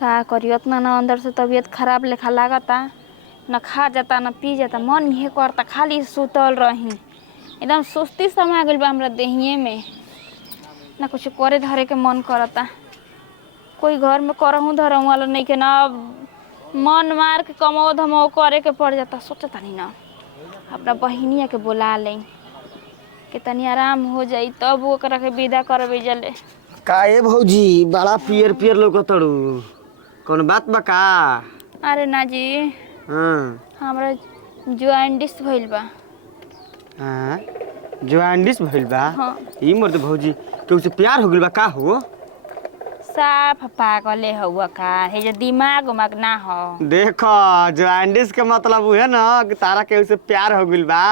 का करी उतना ना अंदर से तबीयत खराब लेखा लागता। न खा जाता न पी जाता, मन ये करता खाली सुतल रही। एकदम सुस्ती समा गइल बा हमरा देहिए में, ना कुछ करे धरे के मन करता। कोई घर में करहूँ धरहूँ वाला नहीं के ना, मन मार के कमाओ धमाओ करे के पड़ जाता। सोचता नहीं ना अपना बहिनिया के बुला लें कि तनी आराम हो जाई तब ओकरा के विदा करबे जले। काहे भौजी बड़ा पियर पियर लौकतड़ू, कौन बात बा का? अरे ना जी, हमरा जॉइंडिस भइल बा। हाँ जॉइंडिस भइल बा? हाँ। ई मर्द भौजी केहू से प्यार हो गइल बा का हो? साफ पागले हुआ का है जो दिमाग उमाग ना हो। देखो जॉइंडिस के मतलब उहे ना कि तारा केहू से प्यार हो गइल बा।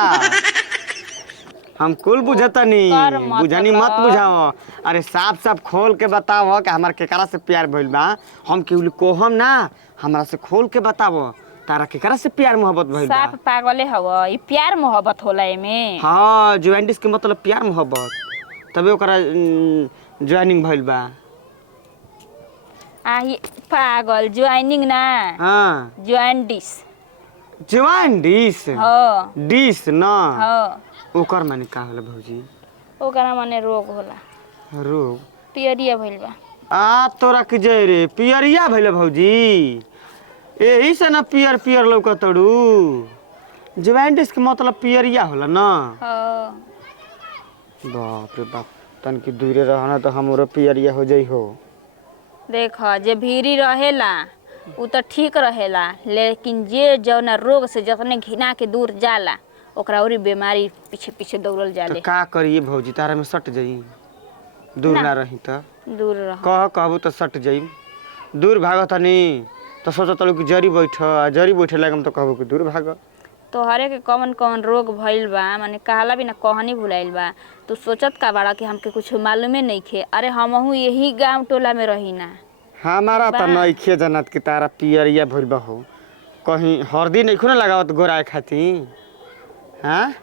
हम कुल बुझतनी, बुझनी मत बुझाओ। अरे साफ साफ खोल के बताओ कि हमार केकरा से प्यार भइल बा। हम केहू कोहम ना, हमरा से खोल के बताओ तारा केकरा से प्यार मोहब्बत भइल बा। साफ पागले हुआ, ई प्यार मोहब्बत होला एमे। हाँ जॉइंडिस के मतलब प्यार मोहब्बत, तबे ओकरा ज्वाइनिंग भइल बा। आही पागल ज्वाइनिंग ना। हाँ जॉइंडिस। जॉइंडिस? हाँ डिस ना? हाँ। ओकर माने का होला भौजी? ओकरा माने रोग होला। रोग? पियरिया भइल बा। आ तोरा के जय रे पियरिया भइल भौजी, यही से ना पियर पियर लौकतड़ू। जॉइंडिस के मतलब पियरिया होला ना? हाँ। बाप रे बाप, तनकी दूरे रहना तो हमरो पियरिया हो जाइ हो। देख जे भीरी रहेला उ तो ठीक रहेला, लेकिन जे जौना रोग से जतने घिना के दूर जाला ओकरा औरी बीमारी पीछे पीछे दौड़ल जाले। तो का करिए भौजी, तारा में सट जाई, दूर ना रही तो दूर रह। कहबू तो सट जाई। दूर भागतनी तो सोचतलू कि जरी बैठ, जरी बैठे लगम तो कहबू कि दूर भाग। तोहरे के कौन कौन रोग भइल बा, माने कहला भी ना कहनी भुलाइल बा। तू सोचत का बड़ा कि हमके कुछ मालूमे नहीं खे। अरे हमहू यही गांव टोला में रही ना। हमारा तो नइखे जानत कि तारा पियरिया भइल बा हो। कहीं हरदी नहीं खुना लगावत गोराए खातिर? हाँ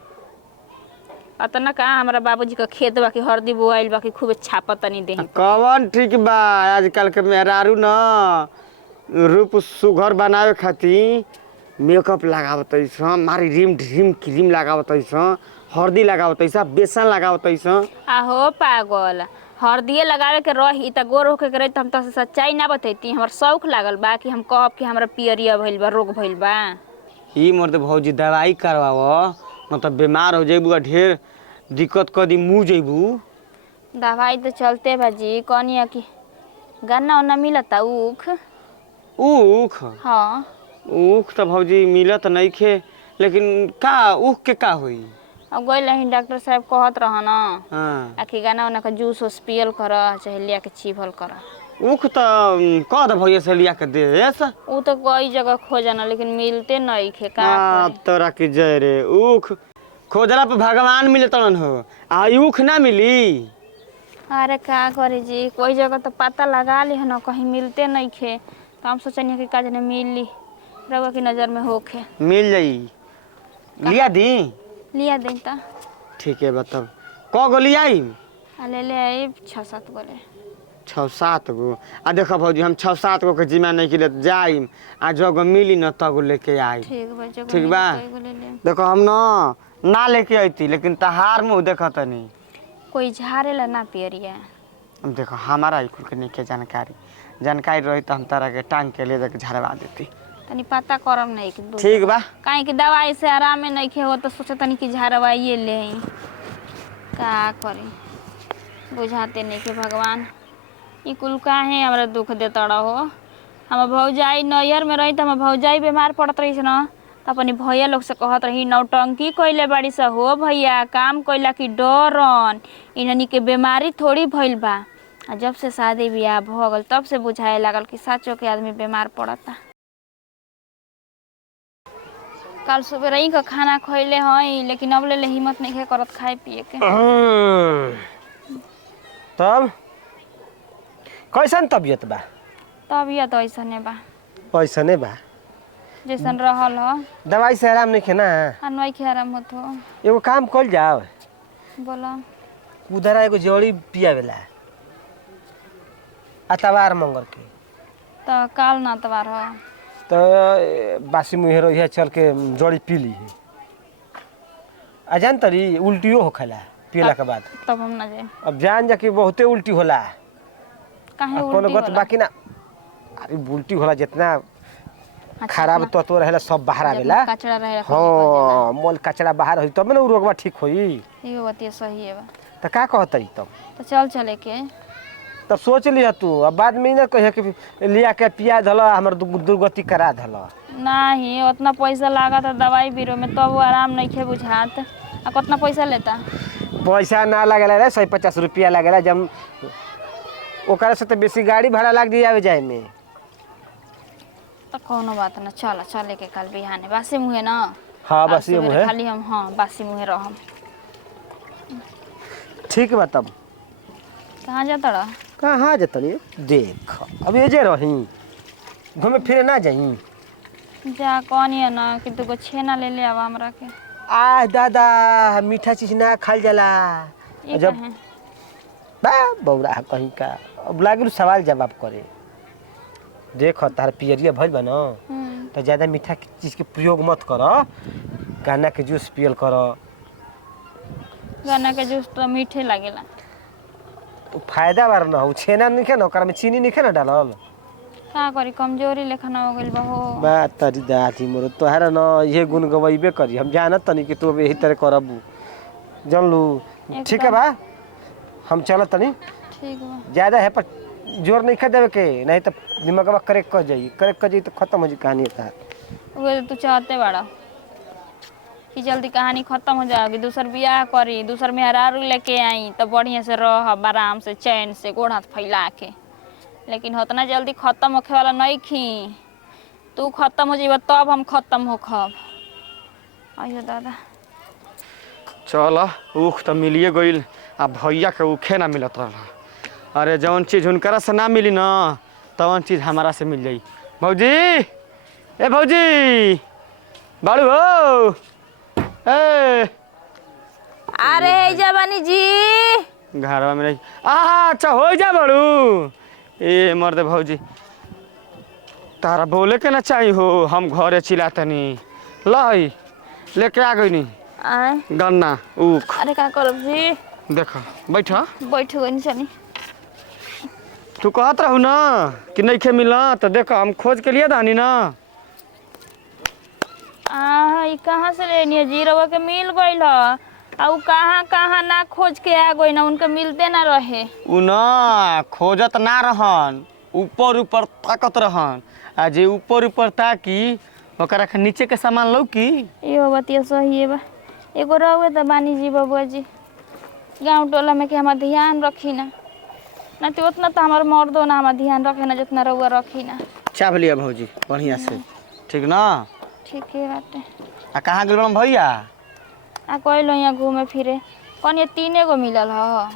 अतना का हमरा बाबूजी का खेत बा कि हरदी बोआइल बा कि खूब छापत नहीं देही। कवन ठीक बा, आजकल के मेहरारू न रूप सुघर बनावे खातिर मेकअप लगावत ऐसा, मारी रिम ढिम क्रीम लगावत ऐसा, हरदी लगावत ऐसा, बेसन लगावत ऐसा। आहो पागल, हरदिए लगावे के रही त गोर होके के रही त हम तो सच्चाई ना बतैती। हमर शौक लागल बा कि हम कहब कि हमरा पियरिया भइल बा, रोग भइल बा। ई मर्द भौजी दवाई करवाओ, मतलब बीमार हो जेबू, ढेर दिक्कत कर दी, मुँह जेबू। दवाई तो चलते बाजी, कहनी कि गन्ना उन्ना मिलता ऊख? ऊख? हाँ ऊख तो भौजी मिलत नहीं खे, लेकिन का ऊख के का होई? अब गइल रही डॉक्टर साहब कहत रह ना। हाँ। आखिर गाना उना का जूस उस पियल कर, चाहे लिया के चीभल कर। ऊख तो कह दे भैया से लिया के दे ऐसा। उ तो कई जगह खोजना लेकिन मिलते नहीं खे। का करी? तोरा की जय रे, ऊख खोजला पे भगवान मिले तड़न हो, आ ऊख ना मिली? अरे का करे जी, कोई जगह तो पता लगा ली है ना, कहीं मिलते नहीं खे। तो हम सोचनी कि काज ने मिली, रउआ की नजर में होखे। मिल जाई, लिया दी? लिया दे ता। ठीक है बताओ क गो लियाई? ले ले आई 6-7 गोले। 6-7 गो? आ देखो भौजी हम 6-7 गो के जिम्मा नहीं के जाइम, आ जगह मिली न तगो लेके आई। ठीक बा, जगह ठीक बा। देखो हम ना लेके आईती, लेकिन तहार मुँह देखो तनी। कोई झाड़ेला ना पियरिया? देखो हमारा कुल के नहीं के जानकारी रही तो हम तारा के टांग के ले जाके झड़वा देती। तनी पता करम नहीं कि ठीक बा। काहे कि दवाई से आराम में नहीं खे हो तो सोचे तनी कि झड़वाइए ले। का करी बुझाते नहीं के भगवान, ई कुल काहे हमरा दुख देता रहो। हम भौजाई नैहर में रही तो हम भौजाई बीमार पड़त रही न, तो अपनी भैया लोग से कहत रही नौटंकी कइले बाड़ी सा हो भैया, काम कइला की डरन, इन्हनी के बीमारी थोड़ी भइल बा। आ जब से शादी बियाह भ गल तब से बुझाए लागल कि सचो के आदमी बीमार पड़ता। कल सुबह रही का खाना खइले हई, लेकिन अब ले हिम्मत नहीं है करत खाए पिए के। तब कैसन तबियत बा? तबियत ऐसने बा, ऐसने बा जैसन रहल हो। दवाई से आराम नहीं खे ना? नहीं खे आराम होत हो। एगो काम कल जाओ, बोला उधर एगो जड़ी पियावेला अतवार मंगर के, तो काल ना तवार हो तो बासी मुँहे रही चल के जड़ी पी ली आ जान तरी उल्टियो होखेला पीला के बाद। तब हम ना जाए अब जान जा कि बहुते उल्टी होला। काहे कोनो उल्टी गत होला? बाकी ना अरे उल्टी होला जितना अच्छा, खराब जितना- तत्व रहेला सब बाहर जितना आवेला। कचरा रहे हाँ मोल कचरा बाहर होई तब ना उ रोगवा ठीक होई। ये बतिया सही है बा। तो का कहतरी तब तो चल चले के तब सोच लिया तू अब बाद में ना कहे कि लिया के पिया धल हमर दुर्गति करा धल। नहीं उतना पैसा लागत है दवाई बीरो में तब वो आराम नहीं खे बुझात। आ कितना पैसा लेता? पैसा ना लगेला रे 150 रुपया लगेला जब ओकरा से तो बेसी गाड़ी भाड़ा लाग जाए आवे जाए में। तो कोनो बात ना चल चले के कल बिहाने बासी मुहे ना। हाँ आज बस ये सवेरे मुहे खाली हम हाँ बासी मुहे रहम। ठीक बा तब कहाँ जाता रहा? कहाँ जतनी देख अब ये जे रही घूमे फिरे ना जाई। जा कौन है ना कि तुको छेना ले ले आवा हमरा के। आ दादा मीठा चीज ना खाल जाला। ये जब कहे बा बौरा कहीं का अब लागिल सवाल जवाब करे। देख तार पियरिया भइल बा न तो ज्यादा मीठा चीज के प्रयोग मत कर। गन्ना के जूस पियल कर। गन्ना के जूस तो मीठे लागेला। फायदा बार न हो छेना नहीं ना ओकरा में चीनी नहीं ना डालल। का करी कमजोरी लेखन हो गइल बा हो। बा तरी दादी मोर तोहरा न ये गुण गवैबे करी हम जानत तनी कि तू यही तरह करबू जानलू। ठीक है बा हम चलत तनी। ठीक बा ज्यादा है पर जोर नहीं खा देवे के नहीं तो दिमागवा करेक्ट कर जाई तो खत्म हो जाई कहानी था। वो तू चाहते बड़ा कि जल्दी कहानी खत्म हो जाएगी दूसर बियाह करी दूसर मेहरारू लेके आई तो बढ़िया से रह आराम से चैन से गोड़ हाथ फैला के। लेकिन उतना जल्दी खत्म होखे वाला नहीं खी। तू खत्म हो जाइबा तब हम खत्म हो खब। आइयो दादा चल ऊख तो मिलिए गइल आ भैया के ऊखे ना मिलत रहा। अरे जौन चीज हुनकरा से ना मिली ना तवन चीज हमारा से मिल जाई। भौजी ए भौजी बाड़ू हो ए अरे जवानी जी घरवा में रही अच्छा हो जा बाड़ू। ए मर्द भौजी तारा बोले के ना चाहिए हो हम घरे चिल्लातनी लाई लेके आ गई आए गन्ना ऊख। अरे का करब जी देखो बैठ बैठ गई चली। तू कहत रहू ना कि नहीं खे मिला तो देखो हम खोज के लिए दानी ना। ई कहाँ से लेनी है जी रवा के मिल गइल ह। आ उ कहाँ कहाँ ना खोज के आ गई ना उनके मिलते ना रहे। उ ना खोजत ना रहन ऊपर ऊपर ताकत रहन आ जे ऊपर ऊपर ताकी ओकरा के नीचे के सामान लौकी। यो बतिया सही है बा। एगो रहुए तो बानी जी बबुआ जी गाँव टोला में के हमार ध्यान रखी ना ना तो उतना तो हमार मर्दो ना हमार ध्यान रखे ना जितना रहुआ रखी ना। चाप लिया भौजी बढ़िया से ठीक ना। ठीक है बाटे। आ कहाँ गेल बड़न भैया? आ कहलो यहाँ घूमे फिरे कौन ये 3 गो मिलल ह।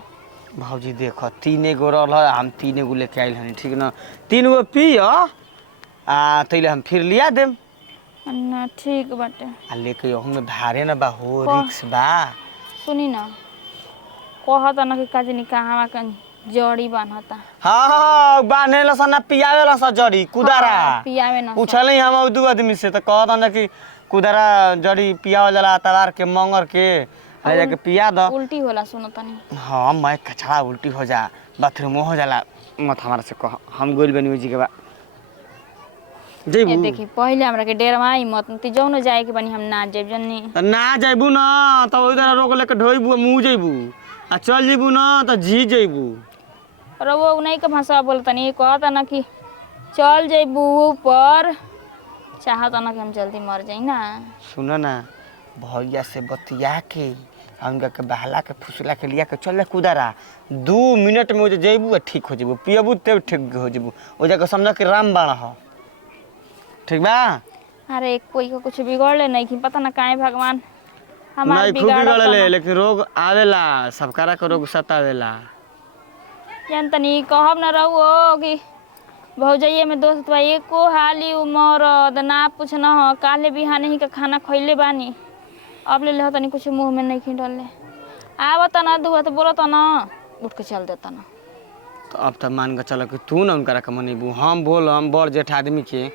भौजी देखो 3 गो रहल है हम 3 गो लेके आइल हनी ठीक ना। 3 गो पिय आ तैले हम फिर लिया देम ना ठीक बाटे। आ लेके अहू में भारे ना बा हो कह- रिक्स बा। सुनी ना कहता ना कि काजनी कहाँ कन जड़ी बांधता। हाँ बांधे ला ना पियावे ला जड़ी कुदारा। हाँ, पियावे ना पूछल हम 2 आदमी से तो कहता ना कि कुदारा जड़ी पियावल जाला तवार के मंगर के ले जाके पिया द। उल्टी होला सुनो तनी। हाँ मैं कचड़ा उल्टी हो जा बाथरूम हो जाला मत हमारा से कह हम गोल बनी जी के बा ये जइबू देखी पहले हमरा के डेरवाई मत ती जौनो जाए के बनी हम ना जेब जन्नी। त ना जइबू ना तब उधर रोक लेके ढोइबू मुँह जइबू आ चल जइबू ना तो जी जइबू। रवो नहीं के भाषा बोलता नहीं कहता ना कि चल जइबू ऊपर चाहता ना कि हम जल्दी मर जाई ना। सुनो ना भैया से बतिया के हम के बहला के फुसला के लिया के चल कुदारा 2 मिनट में जइबू ठीक हो जइबू पियबू तब ठीक हो जइबू ओ जगह समझ के रामबाण ह ठीक बा। अरे कोई को कुछ बिगड़ ले नहीं कि पता ना काहे भगवान हमार नहीं खूब बिगाड़ता बिगड़ले ना। लेकिन रोग आवेला सबकारा के रोग सतावेला। जान तनी कहब ना रहो कि भौजैये में दोस्त बा एको हाली उमर ना पूछना हो काले बिहाने ही का खाना खइले बानी अब ले ले तनी कुछ मुंह में नहीं खिंडल ले आवत ना दुआ तो बोलत ना उठ के चल देता ना। तो अब तब मान के चलो कि तू ना उनका के मनेबू, हम बोलम बड़ जेठ आदमी के,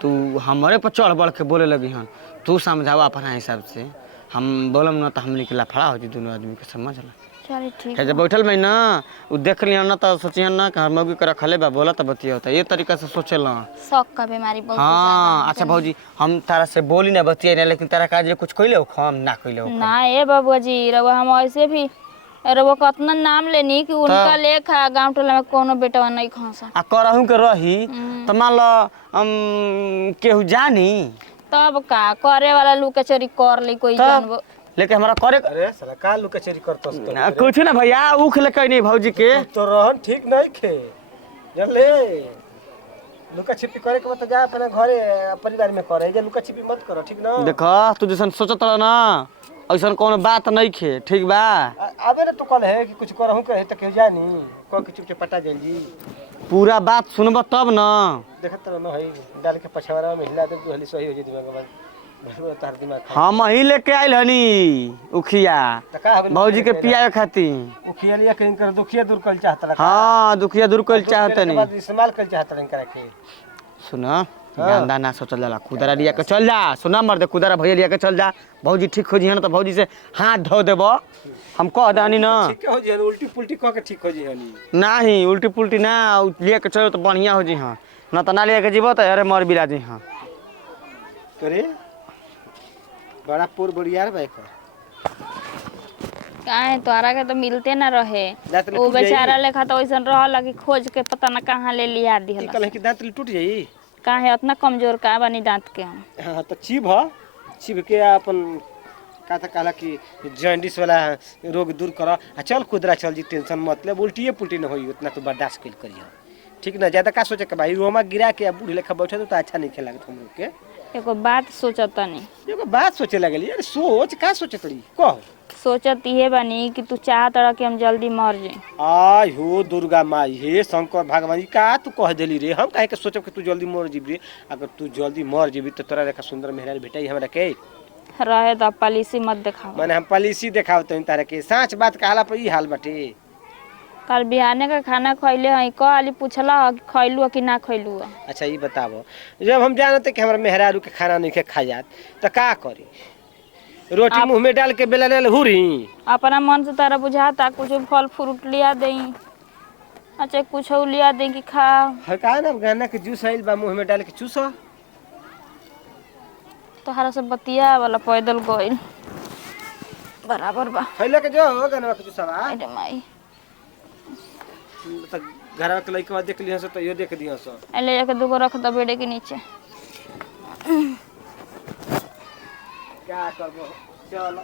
तू हमारे पर चढ़ बढ़ के बोले लगी हन, तू समझावा अपना हिसाब से। हम बोलम ना तो हमने के लफड़ा हो जी दोनों आदमी के, समझ ला। चल ठीक जब बैठल में ना उ देख लिया ना तो सोचियन ना कि हर मौगी के रखले बा, बोला तो बतिया होता, ये तरीका से सोचेला। शौक का बीमारी बहुत हाँ अच्छा भौजी, हम तारा से बोली ना बतिया ना, लेकिन तारा काज कुछ कइले हो हम ना कइले हो। ना ए बाबू जी रवा हम ऐसे भी रवा कतना नाम लेनी कि उनका लेखा गांव टोला में कोनो बेटवा नहीं खसा आ करहु के रही तो मान लो केहू जानी तब का करे वाला लू के चोरी कर ली कोई जानबो। लेकिन हमारा करे अरे साला का लुका चोरी करतस तो कुछ ना भैया, उख ले कहीं नहीं भौजी के तो रहन ठीक नहीं खे जानले। लुका छिपी करे के मत जा अपने घरे परिवार में करे, जे लुका छिपी मत करो ठीक ना। देखो तू जैसन सोचत रह ना ऐसा कोनो बात नहीं खे, ठीक बा। अबे ना तू कल है कि कुछ करहु के त केहू जानी को के चुपचाप पटा जाई जी। पूरा बात सुनब तब ना। देखत रह न है डाल के पछवारा में हिला दे तू हली सही हो जी दिमाग में भरपूर तार दिमाग खा। हम ही लेके आइल हनी उखिया त का हबे भौजी के पियावे खातिर। उखिया लिया के इनकर दुखिया दूर कर चाहत रहा। हाँ दुखिया दूर कइल चाहत नहीं नहीं। इस्तेमाल कर चाहत रहा इनकर के। सुना गंदा ना सोचल जाला, कुदरा लिया के चल जा। सुना मर्द कुदरा भैया लिया के चल जा, भौजी ठीक हो जी है ना तो भौजी से हाथ धो देबो, हम कह दानी ना। ठीक हो जी उल्टी पुल्टी कह के ठीक हो जी हनी। नहीं उल्टी पुल्टी ना लिया के चलो तो बढ़िया हो जी। हाँ ना तो ना लिया के जीबो तो अरे मर बिला जी। हाँ करे बड़ा पुर बड़ियार भाई का काहे तोरा के तो मिलते ना रहे, दांत ले वो टूट जाई। बेचारा लेखा तो वैसन रहला कि खोज के पता ना कहाँ ले लिया ई दिहला। कल है कि दांत ले टूट जाई। काहे इतना कमजोर का बनी दांत के हम। हां तो चिब के अपन का था कहला कि जॉइंटिस वाला रोग दूर कर। आ चल कुदरा चल जी, टेंशन मत ले, उल्टी पुल्टी न होई उतना तो बर्दाश्त कर करियो ठीक ना। ज्यादा का सोचे के भाई रोमा गिरा के बूढ़ लेखा बैठे तो अच्छा नहीं खेला तुम लोग के। एगो बात सोचतनी, एगो बात सोचे लगली, अरे सोच का सोचे तड़ी कह। सोचत इहे बानी कि तू चाहत रह कि हम जल्दी मर जाए। आय हो दुर्गा माई, हे शंकर भगवान, ई का तू कह देली रे। हम काहे के सोचब कि तू जल्दी मर जीबी रे। अगर तू जल्दी मर जीबी तो तोरा रेखा सुंदर मेहरारू भेटाई हमरा के। रहे तो पॉलिसी मत दिखाओ। माने हम पॉलिसी देखावत हन तारा के, साच बात कहला पर ई हाल बाटे। कल बिहाने का खाना खैले हई क आली पूछला कि खैलू कि ना खैलू। अच्छा ये बताओ, जब हम जानते कि हमारा मेहरारू के खाना नहीं के खा जात तो का करी? रोटी मुंह में डाल के बेला डाल हुरी। अपना मन से तारा बुझाता कुछ फल फ्रूट लिया दई, अच्छा कुछ लिया दई कि खा। हका ना गाना के जूस आइल बा मुंह में डाल के चूसो। तोहरा से बतिया वाला पैदल गइल बराबर बा। खैला के जो गाना के जूसवा अरे माई तो घरवा के लइका देख लिहन से तो यो देख दिहन से। ले जाके दूगो रख दो बेड़े के नीचे। क्या करबो चल।